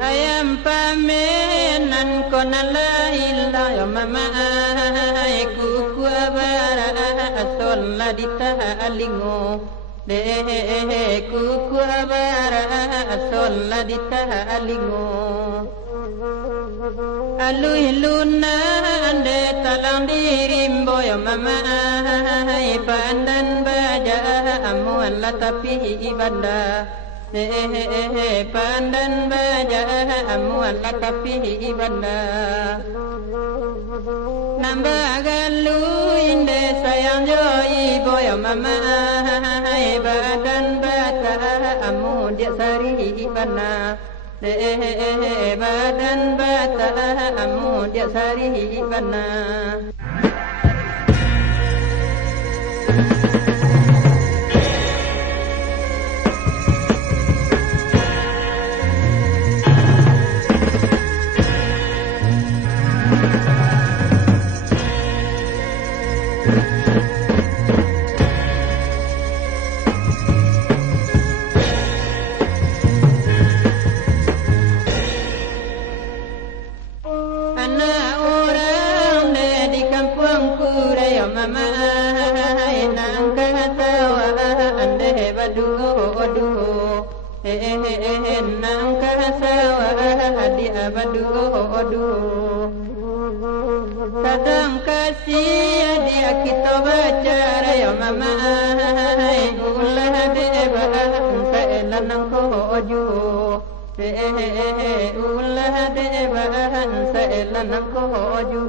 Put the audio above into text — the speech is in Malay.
ayam pamenan konala illa yamama kuku abara asolla ditaha alingo kuku abara asolla ditaha alingo aluiluna ande talang dirimbo yamama pandan baja amualla tapi ibadah pandan baja amualla tapi ibadah nambagalu inde sayang joi boya mama badan bata amu dia sari ibadah badan bata amu dia sari ibadah Sadang kasih dia kita baca ya mama ulah deba seelanang koju ulah deba seelanang koju